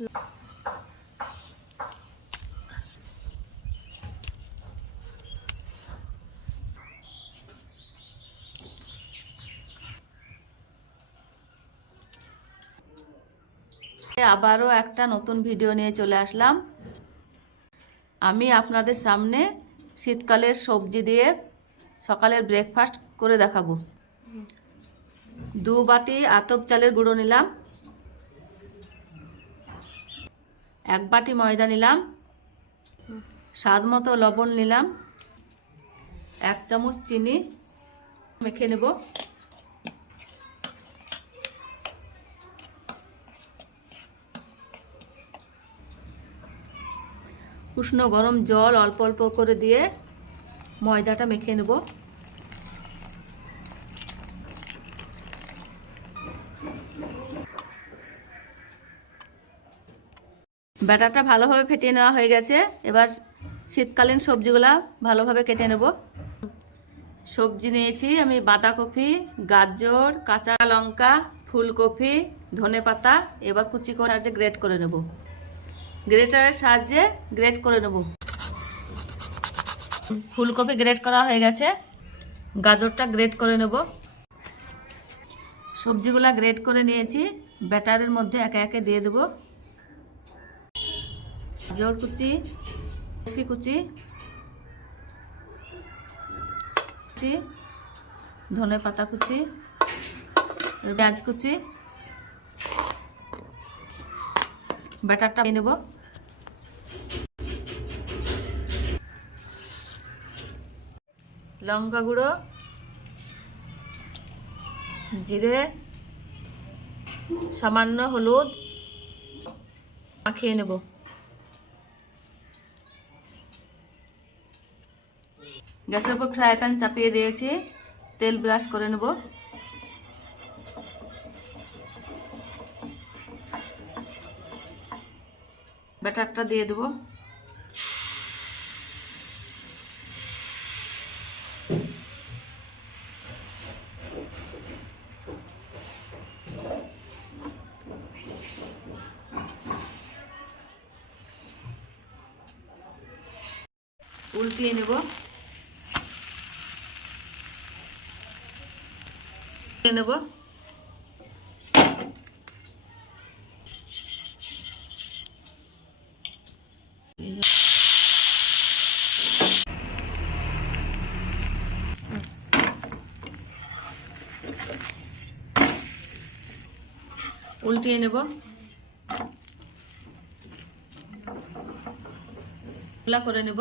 আবারও একটা নতুন ভিডিও নিয়ে চলে আসলাম। আমি আপনাদের সামনে শীতকালের সবজি দিয়ে সকালের ব্রেকফাস্ট করে দেখাবো। 2 বাটি আতপ চালের গুঁড়ো নিলাম, 1 বাটি ময়দা নিলাম, স্বাদ মতো লবণ নিলাম, 1 চামচ চিনি মেখে নেব। উষ্ণ গরম জল অল্প অল্প করে দিয়ে ময়দাটা মেখে নেব। ব্যাটারটা ভালোভাবে ফেটিয়ে নেওয়া হয়ে গেছে। এবার শীতকালীন সবজিগুলা ভালোভাবে কেটে নেব। সবজি নিয়েছি আমি বাঁধাকপি, গাজর, কাঁচা লঙ্কা, ফুলকপি, ধনেপাতা। এবার কুচি করে গ্রেট করে নেব। গ্রেটারের সাহায্যে গ্রেট করে নেব। ফুলকপি গ্রেট করা হয়ে গেছে, গাজরটা গ্রেট করে নেব। সবজিগুলা গ্রেট করে নিয়েছি, ব্যাটারের মধ্যে একে একে দিয়ে দেব। গাজর কুচি, কপি কুচি, ধনেপাতা কুচি, পেঁয়াজ কুচি। ব্যাটারটা নেব। লঙ্কা গুঁড়ো, জিরে, সামান্য হলুদ মাখিয়ে নেব। গ্যাসের উপর ফ্রাই প্যান চাপিয়ে দিয়েছি, তেল ব্রাশ করে নেব। ব্যাটারটা দিয়ে দেব। উল্টিয়ে নেব। নেব উল্টিয়ে নেব। করে নেব।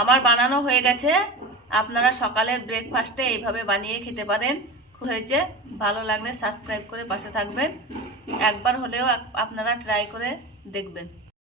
আমার বানানো হয়ে গেছে। আপনারা সকালের ব্রেকফাস্টে এইভাবে বানিয়ে খেতে পারেন। হয়েছে, ভালো লাগলে সাবস্ক্রাইব করে পাশে থাকবেন। একবার হলেও আপনারা ট্রাই করে দেখবেন।